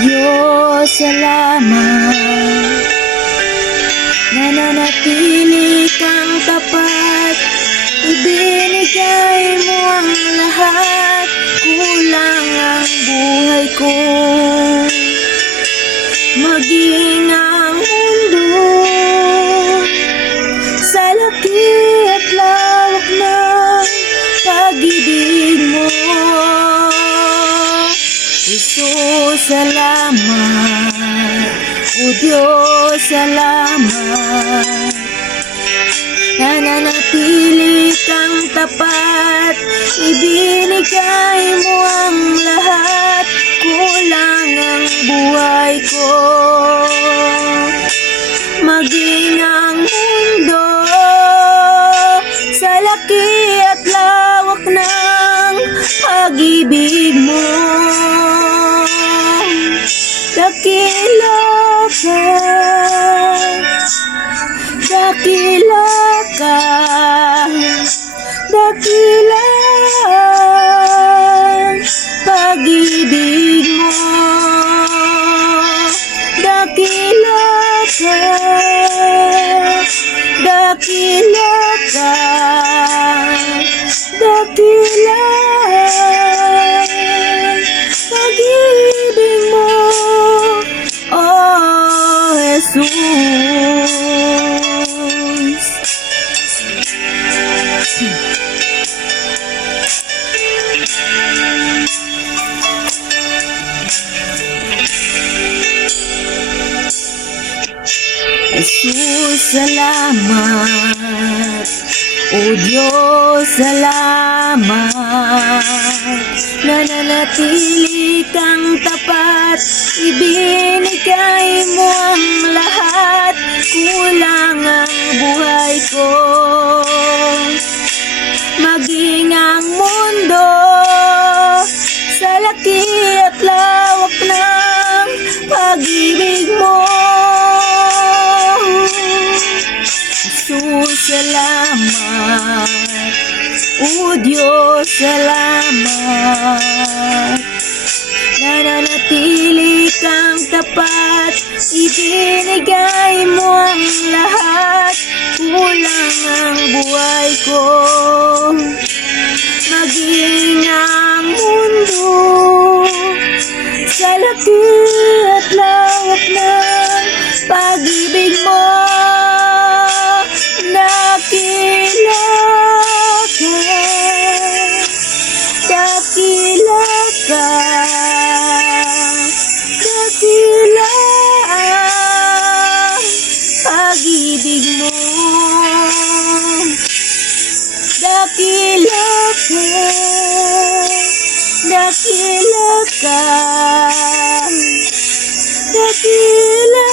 Diyos, salamat. Nananatili kang tapat, ibinigay mo ang lahat. Kulang ang buhay ko, maging ang mundo sa laki at lawak ng pag-ibig mo. Jesus, salamat. O Diyos, salamat. Nananatili kang tapat, ibinigay mo ang lahat. Kulang ang buhay ko, maging ang mundo sa laki at lawak ng pag-ibig mo. Dakila ka, dakila ka, dakila pag-ibig mo. Dakila ka, dakila ka, dakila pag-ibig mo, oh Jesus. Jesus, salamat. O Diyos, salamat. Nananatili kang tapat, ibinigay mo ang lahat. Kulang ang buhay ko, maging ang mundo sa laki at lawak ng pag-ibig mo. Jesus, salamat. O Diyos, salamat. Nananatili kang tapat, ibinigay mo ang lahat. Kulang ang buhay ko, maging ang mundo sa laki at lawak ng pag-ibig mo. Dakila ka, dakila ka, dakila pag-ibig mo. Dakila ka, dakila ka, dakila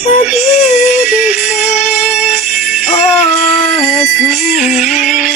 pag-ibig mo, oh Jesus.